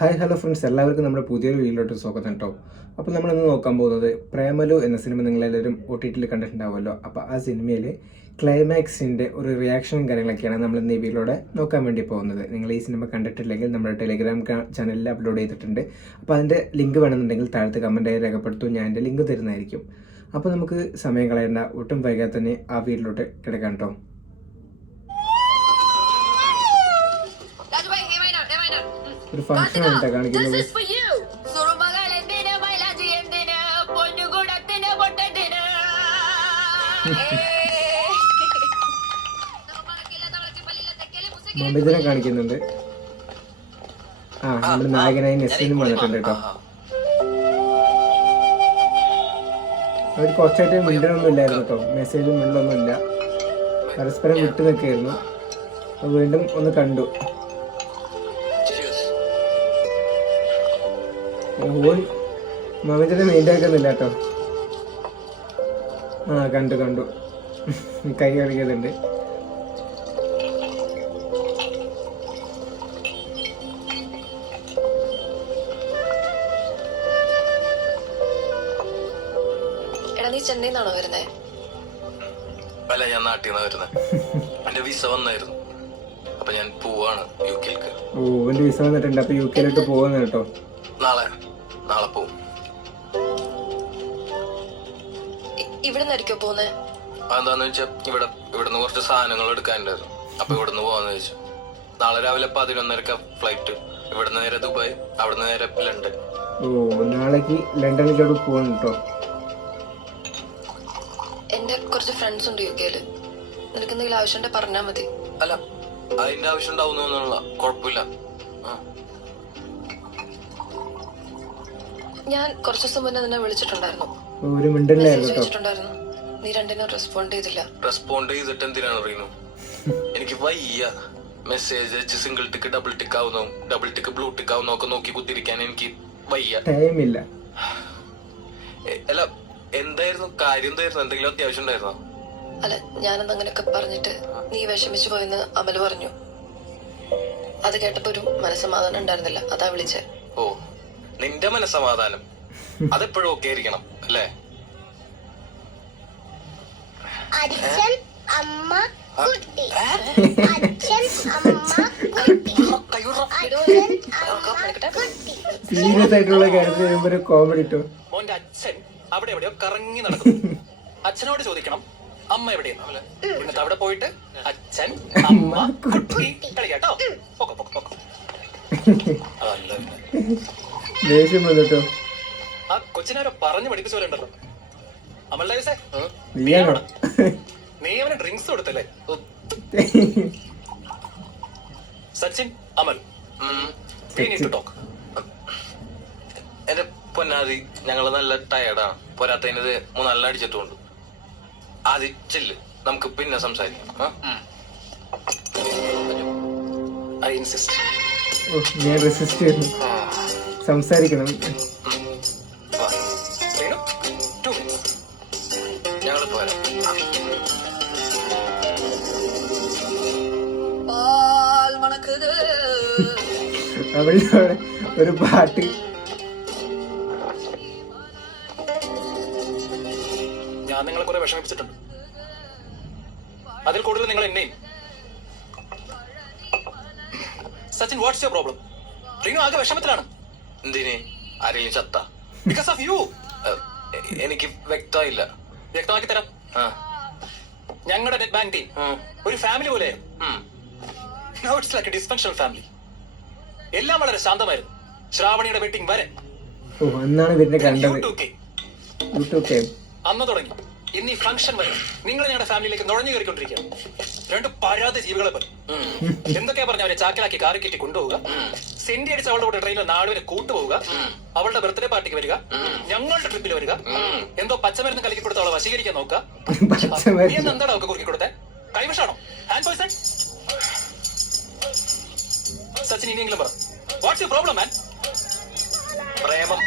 Hi hello friends, എല്ലാവർക്കും നമ്മുടെ പുതിയൊരു വീഡിയോയിലോട്ട് സ്വാഗതം കേട്ടോ. അപ്പോൾ നമ്മളിന്ന് നോക്കാൻ പോകുന്നത് പ്രേമലു എന്ന സിനിമ നിങ്ങളെല്ലാവരും OTT കണ്ടിട്ടുണ്ടാവുമല്ലോ. അപ്പോൾ ആ സിനിമയിൽ ക്ലൈമാക്സിൻ്റെ ഒരു റിയാക്ഷനും കാര്യങ്ങളൊക്കെയാണ് നമ്മൾ ഇന്ന് ഈ വീഡിയോയിലൂടെ നോക്കാൻ വേണ്ടി പോകുന്നത്. നിങ്ങൾ ഈ സിനിമ കണ്ടിട്ടില്ലെങ്കിൽ നമ്മുടെ ടെലിഗ്രാം ചാനലിൽ അപ്ലോഡ് ചെയ്തിട്ടുണ്ട്. അപ്പോൾ അതിൻ്റെ ലിങ്ക് വേണമെന്നുണ്ടെങ്കിൽ താഴത്ത് കമൻറ്റായി രേഖപ്പെടുത്തും, ഞാൻ എൻ്റെ ലിങ്ക് തരുന്നതായിരിക്കും. അപ്പോൾ നമുക്ക് സമയം കളയേണ്ട, ഒട്ടും വൈകാതെ തന്നെ ആ വീഡിയോയിലോട്ട് കിടക്കാം കേട്ടോ. ഒരു ഫംഗ്ഷൻ ആണ് കാണിക്കുന്നത്. മമിതനെ കാണിക്കുന്നുണ്ട്. നമ്മുടെ നായകനായി നെസ്ലിനും വന്നിട്ടുണ്ട് കേട്ടോ. അവർ കുറച്ചായിട്ട് മിണ്ടനൊന്നും ഇല്ലായിരുന്നു കേട്ടോ. മെസ്സേജും മിണ്ടൊന്നും ഇല്ല, പരസ്പരം വിട്ടു നിൽക്കായിരുന്നു. വീണ്ടും ഒന്ന് കണ്ടു. ഓൻ മമിതനെ മെയിൻ്റെ ആക്കുന്നില്ല കേട്ടോ. കണ്ടു കൈ കളിക്കുന്നുണ്ട്. ചെന്നൈന്നാണോ വരുന്നേ? അല്ല, ഞാൻ നാട്ടിൽ നിന്നാ വരുന്നത്. എന്റെ വിസ വന്നായിരുന്നു, അപ്പൊ ഞാൻ പോവാണ് UK-ലേക്ക്. എന്റെ വിസ വന്നിട്ടുണ്ട്, അപ്പൊ UK-യിലോട്ട് പോകുന്ന കേട്ടോ. നാളെ പോവും. ഇവിടെ നിന്നായിരിക്കോ പോന്നെ? അതെന്താന്ന് വെച്ചാ ഇവിടുന്ന് കുറച്ച് സാധനങ്ങൾ എടുക്കാനുണ്ടായിരുന്നു, അപ്പൊ ഇവിടുന്ന് പോവാന്ന് ചോദിച്ചു. നാളെ രാവിലെ 11:30 ഫ്ലൈറ്റ്. ഇവിടുന്ന് നേരെ ദുബായ്, അവിടുന്ന് നേരെ ലണ്ടൻ. നാളേക്ക് ലണ്ടനിലോട്ട് പോകണം കേട്ടോ. എന്റെ കുറച്ച് ഫ്രണ്ട്സ് ഉണ്ട് UK-യില്. നിനക്ക് എന്തെങ്കിലും ആവശ്യമുണ്ടെ പറഞ്ഞാ മതി. അല്ല, അതിന്റെ ആവശ്യം ഉണ്ടാവുന്നുള്ള കുഴപ്പമില്ല. ഞാൻ കുറച്ചു ദിവസം മുന്നേ നിന്നെ വിളിച്ചിട്ടുണ്ടായിരുന്നു, നീ രണ്ടിനും റെസ്പോണ്ട് ചെയ്തില്ല. റെസ്പോണ്ട് ചെയ്തിട്ട് എന്തിനാണ് റീനു? എനിക്ക് വയ്യ. മെസ്സേജ് അയച്ച് സിംഗിൾ ടിക്ക് ഡബിൾ ടിക്ക് ആവുന്നോ, ഡബിൾ ടിക്ക് ബ്ലൂ ടിക്ക് ആവുന്നോ ഒക്കെ നോക്കി കുത്തിരിക്കാൻ എനിക്ക് വയ്യ. അല്ല, എന്തായിരുന്നു കാര്യം? എന്തായിരുന്നു? എന്തെങ്കിലും അത്യാവശ്യം ഉണ്ടായിരുന്നോ? അല്ല, ഞാനെന്ന് അങ്ങനെയൊക്കെ പറഞ്ഞിട്ട് നീ വിഷമിച്ചു പോയെന്ന് അമല് പറഞ്ഞു. അത് കേട്ടപ്പോ ഒരു മനസ്സമാധാനം ഉണ്ടായിരുന്നില്ല, അതാ വിളിച്ചേ. ഓ, നിന്റെ മനസ്സമാധാനം അതെപ്പോഴും ഒക്കെ ആയിരിക്കണം അല്ലേ? അച്ഛൻ അമ്മ കുട്ടി. സീരിയസ് ആയിട്ടുള്ള കാര്യത്തിൽ കോമഡി ഇട്ടോ. മോന്റെ അച്ഛൻ അവിടെ എവിടെയോ കറങ്ങി നടക്കുന്നു. അച്ഛനോട് ചോദിക്കണം അമ്മ എവിടെയാണ്. എന്നിട്ട് അവിടെ പോയിട്ട് അച്ഛൻ അമ്മ കുട്ടി കളിക്കാട്ടോ. ദേഷ്യം വന്നിട്ടോ. ആ കൊച്ചിനാരോ പറഞ്ഞു പഠിപ്പിച്ച പോലെ ഉണ്ടല്ലോ. അമൽ ഡേവിസേ, നീ അവന് ഡ്രിങ്ക്സ് കൊടുത്തല്ലേ? സച്ചിൻ, അമൽ, ടോക്ക്. എന്റെ പൊന്നാദി, ഞങ്ങള് നല്ല ടയർഡാണ്. പോരാത്തതിന് നല്ല അടിച്ചിട്ടുണ്ട്. ആദ്യം ചെല്ല്, നമുക്ക് പിന്നെ സംസാരിക്കാം. I insist. ഞാൻ റെസിസ്റ്റ് ചെയ്യുന്നു, സംസാരിക്കണം. ഞങ്ങള് പോരാ. അവളുടെ ഒരു പാട്ട്. ഞാൻ നിങ്ങളെ കുറെ വിഷമിപ്പിച്ചിട്ടുണ്ട്, അതിൽ കൂടുതൽ നിങ്ങൾ എന്നെയും. Sachin, what's your problem? Reenu ആകെ വിഷമത്തിലാണ്. എന്തിന്? ആരെങ്കിലും ചത്ത? Because of you. എനിക്ക് വ്യക്തമായില്ല. വ്യക്തമാക്കി തരാം. ഞങ്ങളുടെ നെറ്റ് ബാങ്ക് ടീം ഒരു ഫാമിലി പോലെ. Now it's like a dysfunctional family. എല്ലാം വളരെ ശാന്തമായിരുന്നു, ശ്രാവണിയുടെ വെഡിങ് വരെ. അന്ന് തുടങ്ങി ഇന്ന് ഈ ഫംഗ്ഷൻ വരെ നിങ്ങൾ ഞങ്ങളുടെ ഫാമിലിയിലേക്ക് നുഴഞ്ഞു കയറിക്കൊണ്ടിരിക്കുക. രണ്ട് പരാതി ജീവികളെ പോലെ. എന്തൊക്കെയാ പറഞ്ഞ അവരെ ചാക്കിലാക്കി കാറി കയറ്റി കൊണ്ടുപോവുക, സെന്റി അടിച്ച് അവളുടെ കൂടെ ട്രെയിനിൽ നാട് വരെ കൂട്ടുപോവുക, അവളുടെ ബർത്ത്ഡേ പാർട്ടിക്ക് വരിക, ഞങ്ങളുടെ ട്രിപ്പിൽ വരിക, എന്തോ പച്ചമരുന്ന് കലക്കി കൊടുത്ത് അവളെ വശീകരിക്കാൻ നോക്കുക. നീ എന്താടാ അവർക്ക് കുറുക്കി കൊടുത്തേ? കൈവശാണോ? Hand poison? സച്ചിൻ, ഇനിയെങ്കിലും പറ, watts your problem man? Premam.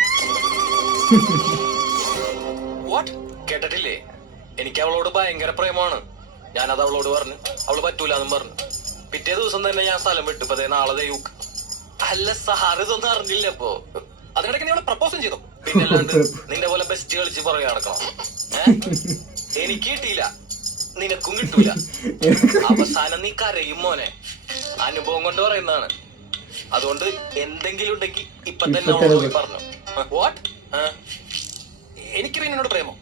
What? കേട്ടിട്ടില്ലേ? എനിക്ക് അവളോട് ഭയങ്കര പ്രേമമാണ്. ഞാനത് അവളോട് പറഞ്ഞു. അവള് പറ്റൂലെന്നും പറഞ്ഞു. പിറ്റേ ദിവസം തന്നെ ഞാൻ സ്ഥലം വിട്ടു. ഇപ്പൊ നാളെ യൂക്ക്. അല്ല സാറ് ഇതൊന്നും അറിഞ്ഞില്ല അപ്പൊ. അതിനിടയ്ക്ക് നീ അവളെ പ്രപ്പോസും ചെയ്തു. പിന്നല്ലാണ്ട് നിന്റെ പോലെ ബെസ്റ്റ് കളിച്ച് പുറകെ നടക്കണം. എനിക്ക് കിട്ടിയില്ല, നിനക്കും കിട്ടൂല. അവസാനം നീ കരയും മോനെ. അനുഭവം കൊണ്ട് പറയുന്നതാണ്. അതുകൊണ്ട് എന്തെങ്കിലും ഉണ്ടെങ്കിൽ ഇപ്പൊ തന്നെ അവളോട് പോയി പറഞ്ഞു. വാട്ട്? എനിക്ക് റീനോട് പ്രേമോ?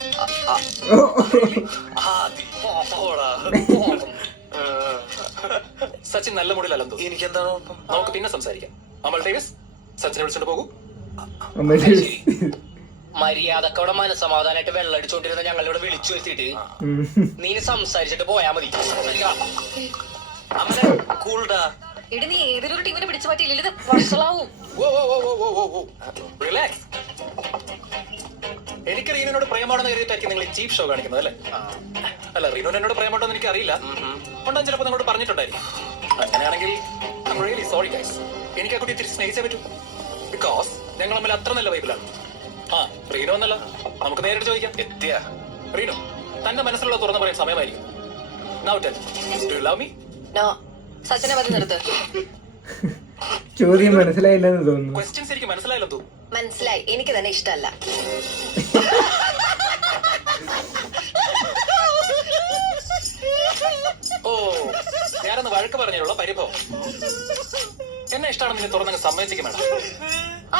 സച്ചിൻ നല്ല മൂഡിലല്ലെന്തോ. എനിക്കെന്താണ് നമുക്ക് പിന്നെ സംസാരിക്കാം. അമൽ ഡേവിസ്, സച്ചിനെ വിളിച്ചോണ്ട് പോകൂ. മര്യാദക്കവിടെ മനസമാധാനായിട്ട് വെള്ളം അടിച്ചോണ്ടിരുന്ന ഞങ്ങളിവിടെ വിളിച്ചു വരുത്തിയിട്ട് നീ സംസാരിച്ചിട്ട് പോയാ മതി. കൂൾഡാ. എടി നീ ഏതൊരു ടീമിനെ പിടിച്ചു പറ്റിയില്ല, ഇത് വഷളാവും. റിലാക്സ്. എനിക്ക് റീനോട് പ്രേമാണെന്ന് കരുതിയിട്ടായിരിക്കും നിങ്ങൾ ചീപ്പ് ഷോ കാണിക്കുന്നത് അല്ലേ? അല്ല, റീനോട് എന്നോട് പ്രേമുണ്ടോ എന്ന് എനിക്ക് അറിയില്ല. ഉണ്ടാകും, ചിലപ്പോൾ നിങ്ങളോട് പറഞ്ഞിട്ടുണ്ടായിരിക്കും. അങ്ങനെയാണെങ്കിൽ റിയലി സോറി ഗൈസ്. എനിക്ക് ആ കുട്ടിയെ തിരിച്ച് സ്നേഹിച്ചേ പറ്റൂ. ബിക്കോസ് ഞങ്ങൾ തമ്മിൽ അത്ര നല്ല വൈബിലാണ്. ആ റീനോ എന്നല്ല, നമുക്ക് നേരിട്ട് ചോദിക്കാം. എത്തിയ റീനോ, തന്റെ മനസ്സിലുള്ള തുറന്നു പറയാൻ സമയമായിരിക്കും. Now tell, do you love me? No. സച്ചിനെ മതി നിർത്ത്. ചോദ്യം മനസ്സിലായില്ലെന്ന് തോന്നുന്നു. ക്വസ്റ്റ്യൻസ് എനിക്ക് മനസ്സിലായല്ലോ തോന്നുന്നു. മനസ്സിലായി, എനിക്ക് തന്നെ ഇഷ്ടമല്ല. ഓ, ഞാനൊന്ന് വഴക്ക് പറഞ്ഞുള്ള പരിഭവം. എന്നെ ഇഷ്ടമാണെന്ന് നീ തുറന്നങ്ങ് സമ്മതിച്ചിരിക്കും വേണം.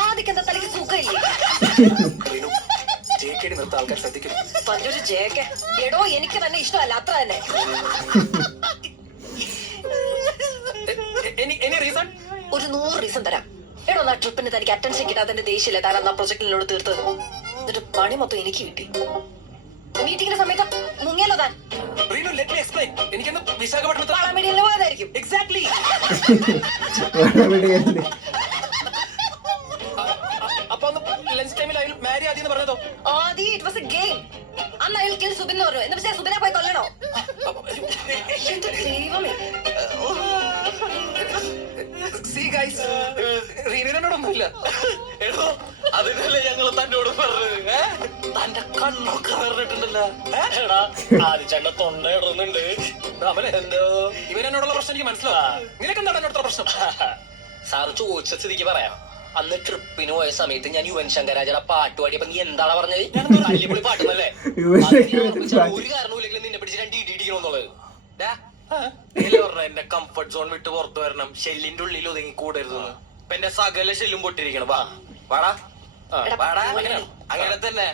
ആദ്യം എന്താ തലയ്ക്ക് സുഖമില്ലേ? റീനു, ജേക്കേടി നിർത്ത ആൾക്കാർ ശ്രദ്ധിക്കുന്നു. പണ്ടൊരു ജേക്കെ. എടോ, എനിക്ക് തന്നെ ഇഷ്ടമല്ല, അത്ര തന്നെ. Any reason? ഒരു 100 റീസൺ തരാം. എടോ, ആ ട്രിപ്പിന് തനിക്ക് അറ്റൻഷൻ കിട്ടാത്തതിന്റെ ദേഷ്യമില്ല താൻ ആ പ്രൊജക്ടിനോട് തീർത്തത്. എന്നിട്ട് പണി മൊത്തം എനിക്ക് കിട്ടി. മീറ്റിംഗിന്റെ സമയത്ത് മുങ്ങിയല്ലോ താൻ. Reenu, let me explain. എനിക്കൊന്ന് വിശാഖപട്ടണത്തിൽ വളമേടിയല്ലോ പോയതായിരിക്കും. എക്സാക്ട്ലി. അപ്പൊ ഒന്ന് ലഞ്ച് ടൈമിൽ അയാൾ മാരി ആദ്യം പറഞ്ഞതോ? ആദി, ഇറ്റ് വാസ് എ ഗെയിം. അന്ന് അയാൾ കിൽ സുബിൻ എന്ന് പറഞ്ഞു. എന്നിട്ട് സുബിനെ പോയി കൊല്ലണോ? എന്റെ ദൈവമേ. See guys, റീനുവിനോടൊന്നുമില്ല. എടോ, അതിനല്ലേ ഞങ്ങൾ തന്നോട് പറഞ്ഞത്. തന്റെ കണ്ണൊക്കെ പറഞ്ഞിട്ടുണ്ടല്ലോ. ആദ്യച്ചേട്ടന്റെ തൊണ്ട ഇടുന്നുണ്ട്. എന്തോ ഇവരെന്നോടുള്ള പ്രശ്നം എനിക്ക് മനസ്സിലാവും. നിനക്കെന്താണ് എന്നോടുള്ള പ്രശ്നം? സാറ് ചോദിച്ച സ്ഥിതിക്ക് പറയാം. അന്ന് ട്രിപ്പിന് പോയ സമയത്ത് ഞാൻ യുവൻ ശങ്കർ രാജയുടെ പാട്ട് പാടിയപ്പോ നീ എന്താണ് പറഞ്ഞത്? തല്ലിപ്പൊളി പാട്ടുന്നല്ലേ? ഒരു കാരണമില്ലെങ്കിലും നിന്നെ പിടിച്ച് 2 ഇടി ഇടിക്കണമെന്നുള്ളത്. എന്റെ കംഫർട്ട് സോൺ വിട്ട് പുറത്തു വരണം. ഷെല്ലിന്റെ ഉള്ളിൽ ഒതുങ്ങി കൂടരുത്. ഇപ്പൊ എന്റെ സകല ഷെല്ലും പൊട്ടിരിക്കണം. വാടാ വാടാ. അങ്ങനെ തന്നെ.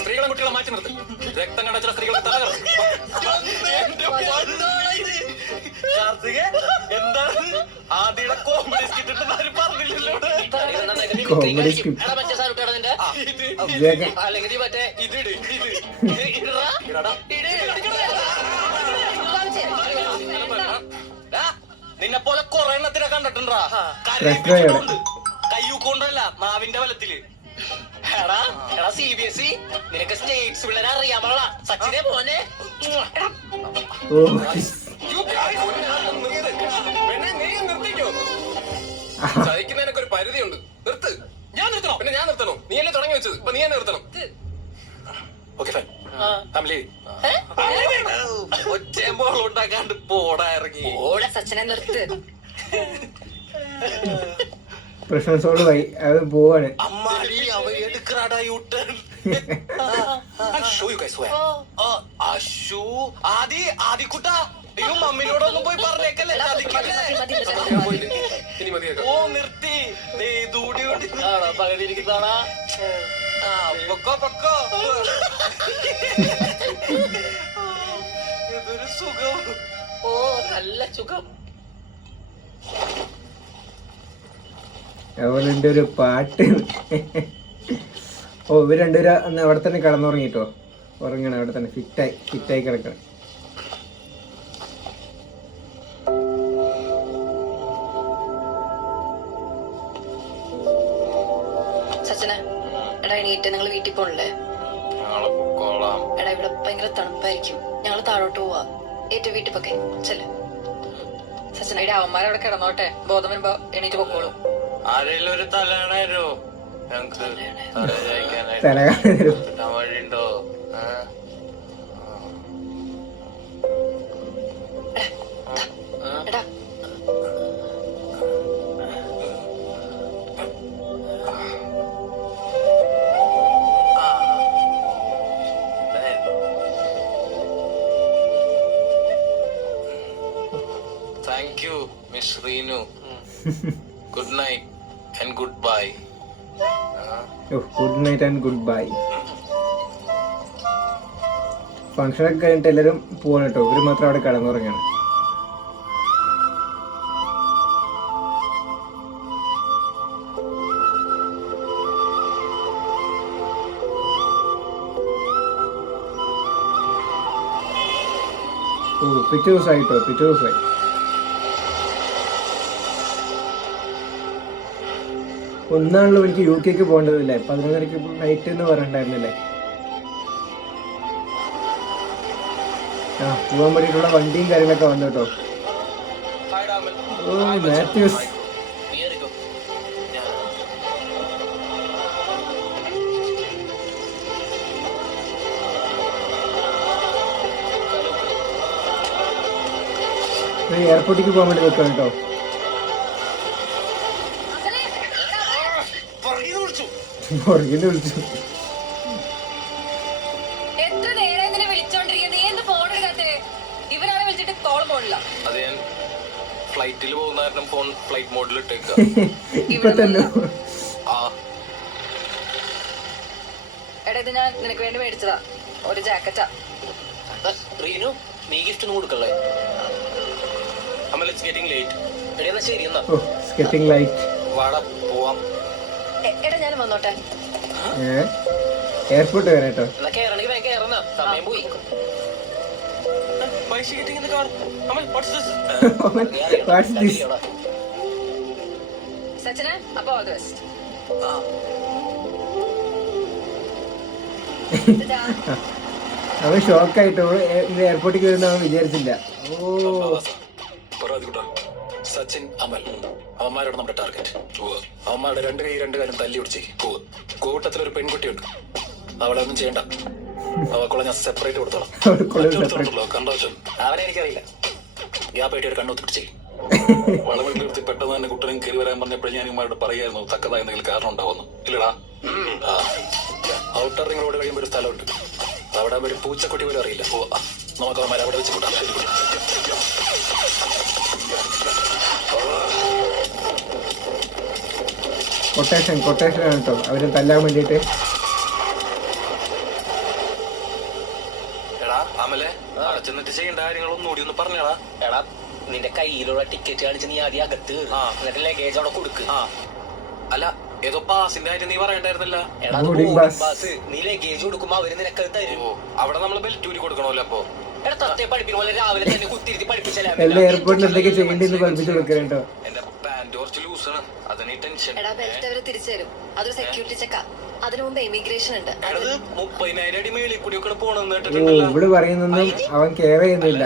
സ്ത്രീകളെ കുട്ടികളെ മാറ്റി നിർത്തി. രക്തം കണ്ട ചില സ്ത്രീകളെ തലകറ. എന്താണ് ആദ്യയുടെ കോമഡി സ്കിറ്റ് പറഞ്ഞില്ലല്ലോ. മറ്റേ സാറുട്ടാണ് നിന്റെ അല്ലെങ്കിൽ മറ്റേ ഇത് നിന്നെ പോലെ കൊറേ എണ്ണത്തിനെ കണ്ടിട്ടുണ്ടാ. കയ്യൂക്കൊണ്ടല്ല, നാവിന്റെ ബലത്തില്. എടാ CBSE നിനക്ക് സ്റ്റേറ്റ്സ് പിള്ളേരെ അറിയാമോളാ. സച്ചിനെ പോനെ. സഹിക്കുന്നതിനൊക്കെ ഒരു പരിധിയുണ്ട്. നിർത്ത്. ഞാൻ നിർത്തണോ? പിന്നെ ഞാൻ നിർത്തണോ? നീയല്ലേ തുടങ്ങി വെച്ചത്, ഇപ്പൊ നീ തന്നെ നിർത്തണം. Okay fine. ഫാമിലി ഒറ്റമ്പോൾ ഉണ്ടാക്കാണ്ട് പോടാ ഇറങ്ങി. ഓടെ സച്ചിനെ നിർത്ത്. പ്രശ്നം പോയി അത് പോവാണ്. അമ്മാടി അവ എടുക്കണാടാ യൂട്ടേൺ. അശു ആദിക്കുട്ട മമ്മിനോടൊന്നും പോയി പറഞ്ഞേക്കല്ലേ. ഓ നിർത്തി. പകുതി ഇരിക്കുന്നതാണാ. പൊക്കോ പൊക്കോ. ഇതൊരു സുഖം. ഓ നല്ല സുഖം. അതുപോലെ എൻ്റെ ഒരു പാട്ട്. ഓ ഇവർ രണ്ടുപേരും അന്ന് അവിടെ തന്നെ കിടന്നുറങ്ങിട്ടോ. ഉറങ്ങണം അവിടെ തന്നെ ഫിറ്റായി കിടക്കണം. സച്ചിനെ, എടാ എണീറ്റ്, നിങ്ങൾ വീട്ടിൽ പോണില്ലേ? ഞങ്ങളെ പൊക്കോളാം. എടാ ഇവിടെ ഭയങ്കര തണുപ്പായിരിക്കും. ഞങ്ങൾ താഴോട്ട് പോവാ. ഏറ്റവും വീട്ടിൽ പൊക്കെ ചെല്ലേ. സച്ചിനെ, അവന്മാരവിടെ കിടന്നോട്ടെ. ബോധം വരുമ്പോ എണീറ്റ് പൊക്കോളൂ. ആരെങ്കിലും ഒരു തലയാണോ ഞങ്ങക്ക് തല വഴിയുണ്ടോ? എടാ miss Reenu good night and good bye. Good night and good bye. ഫംഗ്ഷനൊക്കെ കഴിഞ്ഞിട്ട് എല്ലാവരും പോവാണ് കേട്ടോ. ഇവര് മാത്രം അവിടെ കിടന്നുറങ്ങാണ്. പിറ്റേ ദിവസമായി കേട്ടോ, പിറ്റേ ദിവസമായി. ഒന്നാണല്ലോ എനിക്ക് യു കെക്ക് പോകേണ്ടതില്ലേ, 11:30 നൈറ്റ് എന്ന് പറഞ്ഞിട്ടുണ്ടായിരുന്നില്ലേ. ആ പോകാൻ വേണ്ടിയിട്ടുള്ള വണ്ടിയും കാര്യങ്ങളൊക്കെ വന്നു കേട്ടോ. ഓ മാത്യൂസ്. എയർപോർട്ടിലേക്ക് പോകാൻ വേണ്ടി നിൽക്കണം കേട്ടോ. പുറകിന്ന് വിളിച്ചു. എത്ര നേരം ഇതിനെ വിളിച്ചോണ്ടിരിക്കുന്നത്? നീ എന്ത് ഫോൺ എടുക്കാത്തെ? ഇവരാണ് വിളിച്ചിട്ട് കോൾ പോണില്ല. അത് ഞാൻ ഫ്ലൈറ്റിൽ പോകുന്ന കാരണം ഫോൺ ഫ്ലൈറ്റ് മോഡിൽ ഇട്ടേക്ക. ഇപ്പൊ തന്നെ ആ എടാ ഇത് ഞാൻ നിനക്ക് വേണ്ടി മേടിച്ചതാ, ഒരു ജാക്കറ്റാ. റീനു നീ ഗിഫ്റ്റ് ഒന്നും കൊടുക്കല്ലേ? അമൽ ഇറ്റ്സ് ഗെറ്റിംഗ് ലേറ്റ്. എടി എന്നാ ശരി എന്നാ ഓ ഗെറ്റിംഗ് ലൈറ്റ്. വാടാ പോവാം. എടാ ഞാൻ വന്നോട്ടെ. എയർപോർട്ട് വരെ കേട്ടോ. എന്നാ കേറണെങ്കിൽ വേഗം കേറുന്ന സമയം പോയി. Why is she getting in the car? Amal, what's this? What's this? സച്ചിന് അപ്പൊ ഓൾ ദി ബെസ്റ്റ്. അവൻ ഷോക്കായിട്ടോ. എയർപോർട്ടിൽ വരുന്ന അവൻ വിചാരിച്ചില്ല. ഓ സച്ചിൻ, അമൽ അവന്മാരാണ് നമ്മുടെ ടാർഗറ്റ്. അവന്മാരുടെ രണ്ട് കൈ രണ്ട് കാലം തല്ലി പിടിച്ചേ. കൂട്ടത്തിലൊരു പെൺകുട്ടിയുണ്ട്, അവളെ ഒന്നും ചെയ്യണ്ട. അവക്കുള്ള ഞാൻ സെപ്പറേറ്റ് കൊടുത്തോളാം. അവനെ എനിക്കറിയില്ല. ഗ്യാപ്പ് ആയിട്ട് ഒരു കണ്ണൂത്തി പിടിച്ചേ. വളവിൽ നിർത്തി പെട്ടെന്ന് തന്നെ കുട്ടനും കയറി വരാൻ പറഞ്ഞപ്പോൾ ഞാൻ ഇമാരോട് പറയായിരുന്നു തക്കതായ എന്തെങ്കിലും കാരണം ഉണ്ടാവുന്നു. ഇല്ലടാ, ഔട്ടർ റിംഗ് റോഡ് കഴിയുമ്പോൾ ഒരു സ്ഥലമുണ്ട്. അവിടെ ഒരു പൂച്ചക്കുട്ടി പോലും അറിയില്ല. നമുക്ക് അവന്മാരെ അവിടെ വെച്ച് കൂട്ടാം. കൊട്ടേഷൻ ആണ് കേട്ടോ അവര് തല്ലാൻ വേണ്ടിട്ട്. എടാ അമലെ, അവിടെ ചെന്നിട്ട് ചെയ്യേണ്ട കാര്യങ്ങളൊന്നും കൂടി ഒന്ന് പറഞ്ഞടാ. എടാ നിന്റെ കയ്യിലുള്ള ടിക്കറ്റ് കാണിച്ച് നീ ആദ്യം അകത്ത് എന്നിട്ട് ലഗേജ് അവിടെ കൊടുക്ക്. അല്ല ഏതോ പാസിന്റെ കാര്യം നീ പറയണ്ടായിരുന്നല്ല. എടാ Boarding pass. ബസ് നീ ലഗേജ് കൊടുക്കുമ്പോ അവര് നിനക്ക് തരും. അവിടെ നമ്മള് ബെൽറ്റ് ഊരി കൊടുക്കണമല്ലോ. അപ്പൊ എടാ തത്തെ പഠിപ്പിക്കുന്ന പോലെ രാവിലെ തന്നെ കുത്തിരുത്തി പഠിപ്പിച്ചല്ലേ. എല്ലാ എയർപോർട്ടിൽ എന്തൊക്കെ ചെയ്യേണ്ടതെന്ന് പഠിപ്പിച്ചു കൊടുക്കണം കേട്ടോ. എന്റെ പാന്റ് കുറച്ച് ലൂസാണ്, അതിന് ടെൻഷൻ. എടാ ബെൽറ്റ് അവര് തിരിച്ചു തരും. അതൊരു സെക്യൂരിറ്റി ചെക്കാ. അതിനു മുമ്പ് ഇമിഗ്രേഷൻ ഉണ്ട്. എടത് 30,000 അടി മേളിൽ കൂടിയൊക്കെ പോണെന്ന് ഓ കേട്ടിട്ടുണ്ടല്ലോ. ഇവിടെ പറയുന്നൊന്നും അവൻ കെയർ ചെയ്യുന്നില്ല.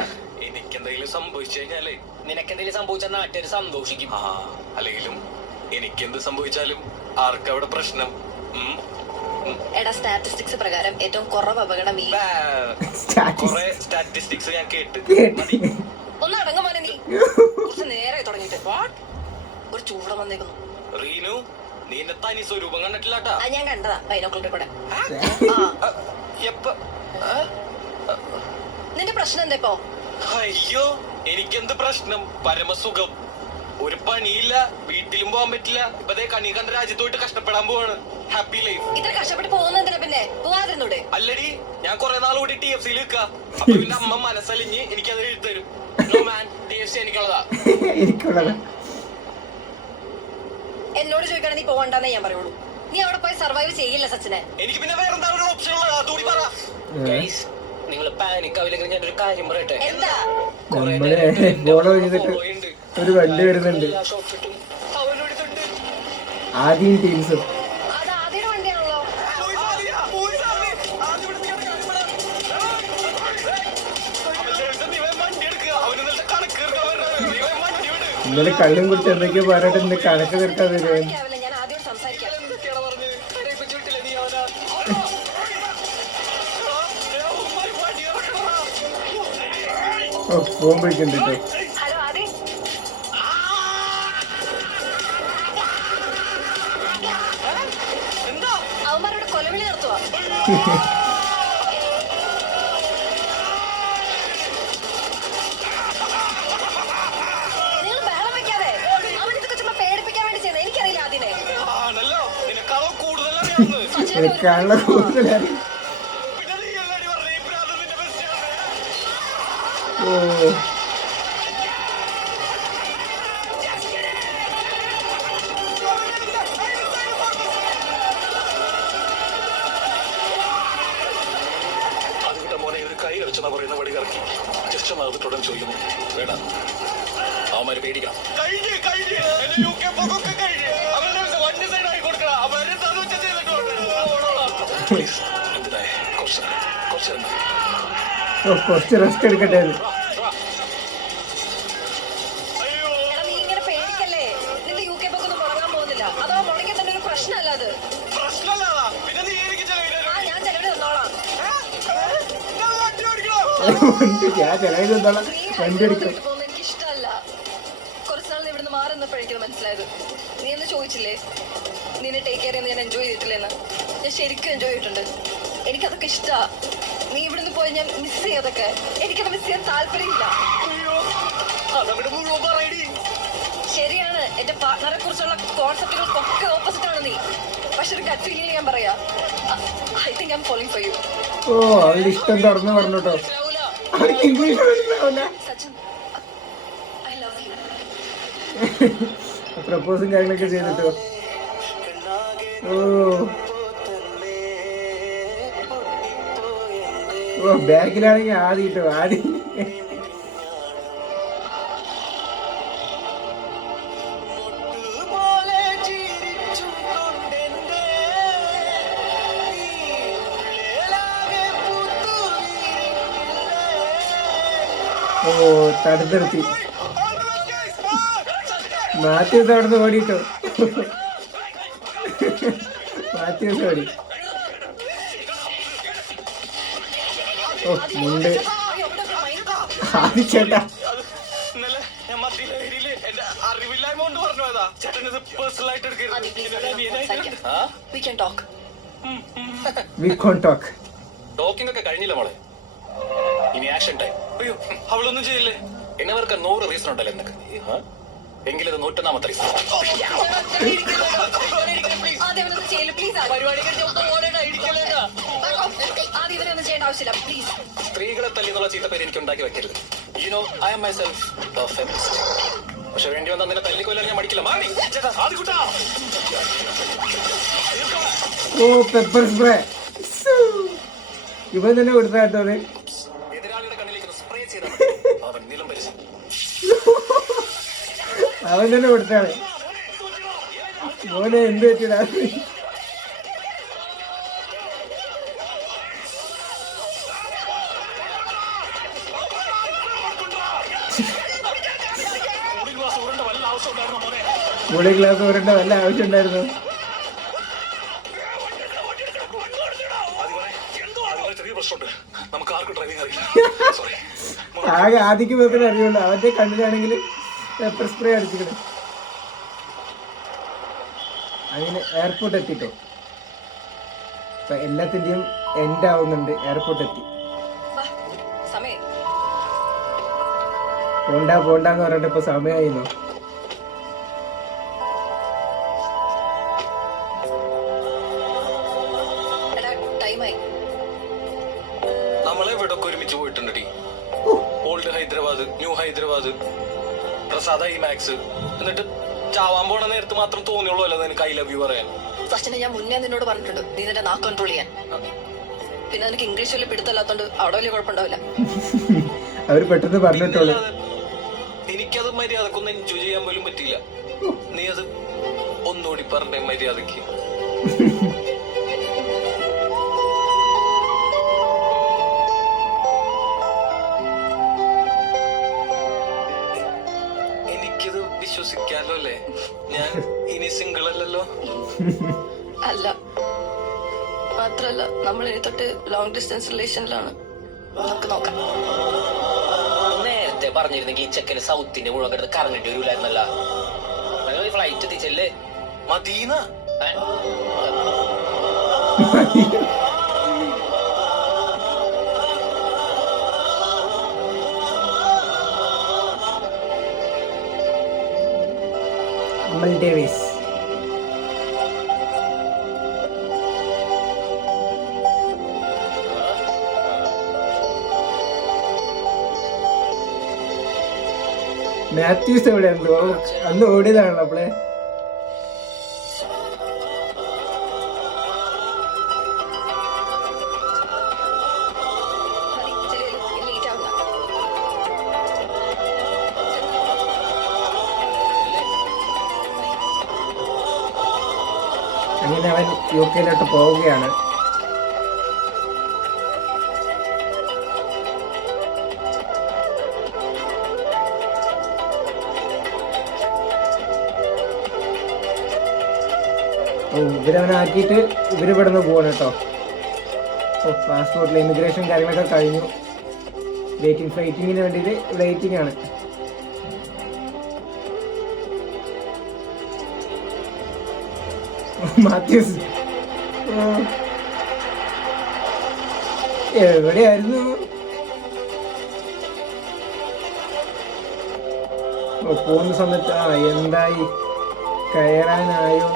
എനിക്കെന്തെങ്കിലും സംഭവിച്ചു കഴിഞ്ഞാലേ നിനക്കെന്തെങ്കിലും സംഭവിച്ചാൽ നാട്ടുകാർ സന്തോഷിക്കും. അല്ലെങ്കിലും എനിക്കെന്ത് സംഭവിച്ചാലും ആർക്കവിടെ പ്രശ്നം? എടാ സ്റ്റാറ്റിസ്റ്റിക്സ് പ്രകാരം ഏറ്റവും കുറവ് അപകടം ഈ കൊറേ സ്റ്റാറ്റിസ്റ്റിക്സ് ഞാൻ കേട്ട്. ഒന്ന് അടങ്ങ മോനെ നീ. കുറച്ച് നേരെ തുടങ്ങിട്ട് ഒരു ചൂടം വന്നേക്കുന്നു. റീനു, നീ എന്റെ തനി സ്വരൂപം കണ്ടിട്ടില്ലാട്ടാ. അത് ഞാൻ കണ്ടതാ ബൈനോക്കുലറിൽ കൂടെ. നിന്റെ പ്രശ്നം എന്താ ഇപ്പോ? അയ്യോ എനിക്കെന്ത് പ്രശ്നം? പരമസുഖം. ഒരു പണിയില്ല, വീട്ടിലും പോകാൻ പറ്റില്ല. ഇപ്പതേ കണി കണ്ട രാജ്യത്ത് പോയിട്ട് കഷ്ടപ്പെടാൻ പോവാണ്. Happy life. ഇത്ര കഷ്ടപ്പെട്ട് പോകുന്ന എന്തിനാ പിന്നെ? പോവാതിരുന്നൂടെ? അല്ലടി, ഞാൻ കുറെ നാൾ കൂടി TFC നിൽക്കാം. അപ്പൊ പിന്നെ അമ്മ മനസ്സലിഞ്ഞ് എനിക്കത് എഴുതരും. നോ മാൻ, TFC എനിക്കുള്ളതാ. എനിക്കുള്ളത് എന്നോട് ചോദിക്കണേ നീ പോകണ്ടെന്നേ ഞാൻ പറയുള്ളൂ. നീ അവിടെ പോയി സർവൈവ് ചെയ്യില്ല സച്ചിനെ. എനിക്ക് പിന്നെ വേറെ എന്താ ഓപ്ഷൻ ഉള്ളത്? അതുകൂടി പറ. ഗൈസ് നിങ്ങൾ പാനിക് ആവില്ലെങ്കിൽ ഞാനൊരു കാര്യം പറയട്ടെ. എന്താ? നമ്മളെ ഫോളോ ചെയ്തിട്ട് ഒരു വണ്ടി വരുന്നുണ്ട്. ആദ്യം ടീംസും അത് ആദ്യം വണ്ടിയാണല്ലോ. ഇന്നലെ കള്ളും കുറിച്ച് എന്തൊക്കെയോ പറഞ്ഞിട്ട് ഇന്ന് കണക്ക് തീർക്കാൻ വരുവാൻ. ഞാൻ ആദ്യം സംസാരിക്കാം. ഓ ഫോൺ വിളിക്കുന്നുണ്ട്. ഹലോ ആദി. അവന്മാരോട് കൊലവിളി നടത്തുവാ. നിങ്ങൾ ബഹളം എനിക്കാണുള്ള കൂടുതലാണ്. ഓ അതുകൊണ്ട് മോനെ ഒരു കൈ അടിച്ചെന്നാ പറയുന്ന വടി കറക്കി ജസ്റ്റ് നടന്നിട്ടുടൻ ചോദിക്കുന്നു വേണ്ട അവന്മാര് പേടിക്കണം. പ്ലീസ് എന്തിനാ കുറച്ച് കുറച്ച് റെസ്റ്റ് എടുക്കട്ടെ. എടാ, നീ ഇങ്ങനെ പേടിക്കല്ലേ. നിന്റെ UK പോക്കൊന്നും മുടങ്ങാൻ പോകുന്നില്ല. അഥവാ മുടങ്ങിയ തന്നെ ഒരു പ്രശ്നമല്ല അത്. ആ, ഞാൻ ചെലവിന് തന്നോളാം. ഞാൻ ചെലവിൽ നിന്നോളാം. നീ വണ്ടി എടുക്കാം. ഹൈദരാബാദിലേക്ക് പോകുന്നത് എനിക്ക് ഇഷ്ടമല്ല. കുറച്ച് നാൾ ഇവിടുന്ന് മാറി നിന്നപ്പോഴേക്കും മനസ്സിലായത്. നീ എന്ന് ചോദിച്ചില്ലേ നിന്നെ ടേക്ക് കെയർ ചെയ്യുന്നത് ഞാൻ എൻജോയ് ചെയ്തിട്ടില്ലെന്ന്? ഞാൻ ശരിക്കും എൻജോയ് ചെയ്തിട്ടുണ്ട്. എനിക്കതൊക്കെ ഇഷ്ടാ. നീ ഇവിടുന്ന് പോയി ഞാൻ മിസ് ചെയ്തൊക്കെ. എനിക്കത് മിസ് ചെയ്യാൻ താല്പര്യമില്ല. ശരിയാണ്, എന്റെ പാർട്ട്ണറെ കുറിച്ചുള്ള കോൺസെപ്റ്റുകൾക്കൊക്കെ ഓപ്പോസിറ്റ് ആണ് നീ. പക്ഷെ ഒരു ഗട്ട് ഫീലിംഗ് ഞാൻ പറയാ, I think I am following for you. ഓ അവരുടെ ഇഷ്ടം തുറന്ന് പറഞ്ഞോട്ടോ. അവർക്ക് ഇംഗ്ലീഷ് മനസ്സിലാവില്ല. Sachin, I love you. പ്രപ്പോസും കാര്യങ്ങളൊക്കെ ചെയ്തിട്ടോ. ഓ ഓ ബാക്കിലാണെങ്കിൽ ആദ്യം കിട്ടോ ആദ്യം. ഓ തടുത്തെടുത്തി. മാത്യൂസ് അവിടെ നിന്ന് ഓടിട്ടോ. മാത്യൂസ് ഓടി. ഓ മുണ്ട് ആദിച്ചേട്ടാ. അറിവില്ലായ്മ കൊണ്ട് പറഞ്ഞു പോയതാ. ചേട്ടൻ ഇത് പേഴ്സണലായിട്ട് We can talk. We can talk. Talking ഒക്കെ കഴിഞ്ഞില്ല മോളെ, ഇനി ആക്ഷൻ ടൈം. അയ്യോ അവളൊന്നും ചെയ്യില്ലേ? എന്നവർക്ക് 100 റീസൺ ഉണ്ടല്ലോ എന്നൊക്കെ. എങ്കിലും ഇത് 101ാമത്തെ റീസൺ. ആദ്യം ഇവനൊന്നും ചെയ്യില്ല പ്ലീസ്. ആദ്യം ഇവനൊന്നും ചെയ്യേണ്ട ആവശ്യമില്ല പ്ലീസ്. സ്ത്രീകളെ തല്ലിന്നുള്ള ചീത്ത പേര് എനിക്ക് ഉണ്ടാക്കി വെക്കരുത്. You know I am myself feminist. പക്ഷെ വേണ്ടി വന്നാൽ നിന്നെ തല്ലിക്കൊല്ലാൻ ഞാൻ മടിക്കില്ല. മാറി ഓ പെപ്പർ സ്പ്രേ ഇവൻ തന്നെ കൊടുത്താട്ടോ. എതിരാളിയുടെ കണ്ണിലേക്ക് സ്പ്രേ ചെയ്താൽ അവൻ നിലം പരിശീലനം. അവൻ തന്നെ കൊടുത്താണ്. മോനെ എന്ത് പറ്റിയതാ? കൂളിംഗ് ഗ്ലാസ് വരേണ്ട വല്ല ആവശ്യം ഉണ്ടായിരുന്നു? ചെറിയ പ്രശ്നമുണ്ട്, നമുക്ക് ആർക്കും ഡ്രൈവിംഗ് അറിയില്ല. സോറി. ആകെ ആദ്യക്ക് പേപ്പറിന് അറിയുള്ളൂ. അവന്റെ കണ്ണിലാണെങ്കിൽ പെപ്പർ സ്പ്രേ അടിച്ചിട്ട്. അങ്ങനെ എയർപോർട്ട് എത്തിട്ടോ. ഇപ്പൊ എല്ലാത്തിന്റെയും എൻഡ് ആവുന്നുണ്ട്. എയർപോർട്ട് എത്തി. സമയം പോണ്ടാന്ന് പറഞ്ഞിട്ട് ഇപ്പൊ സമയമായിരുന്നു. ടൈമായി. നമ്മളെ ഇവിടെ ഒക്കെ ഒരുമിച്ച് പോയിട്ടുണ്ടടി. ഓൾഡ് ഹൈദരാബാദ്, ന്യൂ ഹൈദരാബാദ്, പ്രസാദ ഇമാക്സ്. എന്നിട്ട് ചാവാൻ പോണ നേരത്ത് മാത്രം തോന്നിയുള്ളൂ അല്ലോ നിനക്ക് ഐ ലവ് യു പറയാൻ. ഫസ്റ്റിനെ ഞാൻ മുന്നേ നിന്നോട് പറഞ്ഞിട്ടുണ്ട് നീ നിന്റെ നാക്ക് കൺട്രോൾ ചെയ്യാൻ. പിന്നെ നിനക്ക് ഇംഗ്ലീഷ് വലിയ പിടുത്തല്ലാത്തോണ്ട് അവിടെ വലിയ കുഴപ്പമുണ്ടാവില്ല. അവര് പെട്ടെന്ന് പറഞ്ഞിട്ടുള്ളൂ. എനിക്കത് മര്യാദക്കൊന്നും എൻജോയ് ചെയ്യാൻ പോലും പറ്റില്ല. നീ അത് ഒന്നുകൂടി പറഞ്ഞേ മര്യാദക്ക്. എനിക്കിത് വിശ്വസിക്കാലോ അല്ലേ? ഞാൻ ഇനി സിംഗിൾ അല്ലല്ലോ. അല്ല, മാത്രല്ല നമ്മൾ ഇനി തൊട്ട് ലോങ് ഡിസ്റ്റൻസ് റിലേഷനിലാണ്. നമുക്ക് നോക്കാം. നേരത്തെ പറഞ്ഞിരുന്നെങ്കിൽ ഈ ചെക്കന് സൗത്തിന്റെ മുഴുവൻ കിടന്ന് കറങ്ങിട്ട് വരൂലായിരുന്നല്ല. ഫ്ലൈറ്റ് എത്തിച്ചല്ലേ മദീന. അമൽ ഡേവിസ്. മാത്യൂസ് എവിടെയുണ്ടോ? അന്ന് ഓടിയതാണല്ലോ അപ്പളെ. ലേറ്റ് ആവുന്ന അങ്ങനെ അവൻ UK പോവുകയാണ്. ഇവരവനെ ആക്കിയിട്ട് ഇവര് ഇവിടെ നിന്ന് പോവാണ് കേട്ടോ. പാസ്പോർട്ടിൽ ഇമിഗ്രേഷൻ കാര്യങ്ങളൊക്കെ കഴിഞ്ഞു. ഫ്ലൈറ്റിങ്ങിന് വേണ്ടിയിട്ട് വെയിറ്റിംഗ് ആണ്. മാത്യൂസ് എവിടെയായിരുന്നു? പോകുന്ന സമയത്ത് എന്തായി, കയറാനായോ?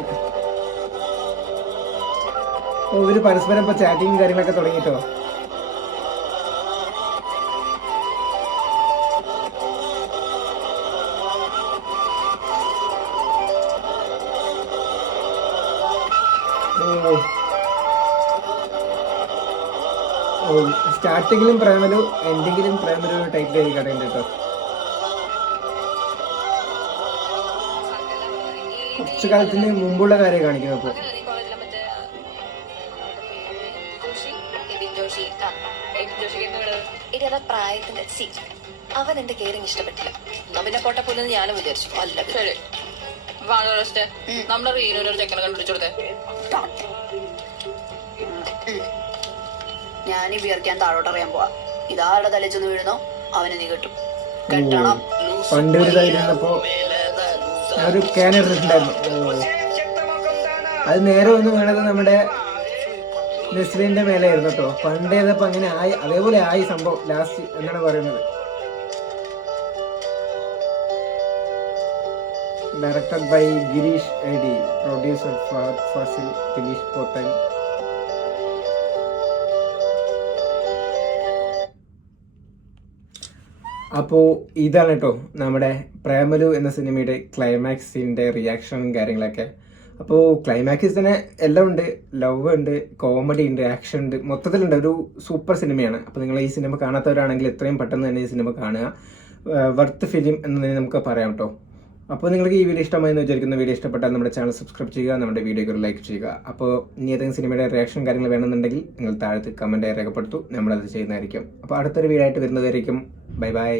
ഇവര് പരസ്പരം ഇപ്പൊ ചാറ്റിങ് കാര്യങ്ങളൊക്കെ തുടങ്ങിട്ടോ. സ്റ്റാർട്ടിങ്ങിലും പ്രേമലു എൻഡിങ്ങിലും പ്രേമലു ടൈറ്റിൽ എഴുതി കടയുണ്ട് കേട്ടോ. കുറച്ചു കാലത്തിന് മുമ്പുള്ള കാര്യം കാണിക്കുന്നത് ഇപ്പൊ. കോളേജിലെ മറ്റേ ജോഷി ഇടി അതാ പ്രായത്തിന്റെ സി അവൻ എന്റെ കെയറിങ് ഇഷ്ടപ്പെട്ടില്ല. അവനെ പോട്ടെ പോലെന്ന് ഞാനും വിചാരിച്ചു. അല്ല ശരി നമ്മുടെ റീനൊരു ചെക്കനെ കണ്ടുപിടിച്ചോടുത്തേ. ഞാൻ ഈ വിയർക്കാൻ താഴോട്ടറിയാൻ പോവാ. ഇതാരുടെ തലച്ചൊന്ന് വീഴുന്നോ അവനെ നീ കിട്ടും. കെട്ടണം. പണ്ട് ഒരു തൈരുന്നപ്പോ ഒരു ക്യാൻ ഇട്ടിട്ടുണ്ടായിരുന്നു. അത് നേരെ ഒന്ന് വീണത് നമ്മുടെ നെസ്ലിന്റെ മേലെയായിരുന്നു കേട്ടോ. പണ്ട് ചെയ്തപ്പോ അങ്ങനെ ആയി, അതേപോലെ ആയി സംഭവം ലാസ്റ്റ് എന്നാണ് പറയുന്നത്. Directed by Girish AD, producer Faasil Dileesh Pothan. അപ്പോൾ ഇതാണ് കേട്ടോ നമ്മുടെ പ്രേമലു എന്ന സിനിമയുടെ ക്ലൈമാക്സിൻ്റെ റിയാക്ഷനും കാര്യങ്ങളൊക്കെ. അപ്പോൾ ക്ലൈമാക്സിൽ തന്നെ എല്ലാം ഉണ്ട്. ലവ് ഉണ്ട്, കോമഡി ഉണ്ട്, ആക്ഷൻ ഉണ്ട്, മൊത്തത്തിലുണ്ട്. ഒരു സൂപ്പർ സിനിമയാണ്. അപ്പോൾ നിങ്ങൾ ഈ സിനിമ കാണാത്തവരാണെങ്കിൽ എത്രയും പെട്ടെന്ന് തന്നെ ഈ സിനിമ കാണുക. വർത്ത് ഫിലിം എന്ന് തന്നെ നമുക്ക് പറയാം കേട്ടോ. അപ്പോൾ നിങ്ങൾക്ക് ഈ വീഡിയോ ഇഷ്ടമായി എന്ന് വിചാരിക്കുന്ന, വീഡിയോ ഇഷ്ടപ്പെട്ടാൽ നമ്മുടെ ചാനൽ സബ്സ്ക്രൈബ് ചെയ്യുക, നമ്മുടെ വീഡിയോക്ക് ലൈക്ക് ചെയ്യുക. അപ്പോൾ ഇനി ഏതെങ്കിലും സിനിമയുടെ റിയാക്ഷൻ കാര്യങ്ങൾ വേണമെന്നുണ്ടെങ്കിൽ നിങ്ങൾ താഴത്ത് കമൻറ്റായി രേഖപ്പെടുത്തു, നമ്മളത് ചെയ്യുന്നതായിരിക്കും. അപ്പോൾ അടുത്തൊരു വീഡിയോ ആയിട്ട് വരുന്നതായിരിക്കും. Bye bye.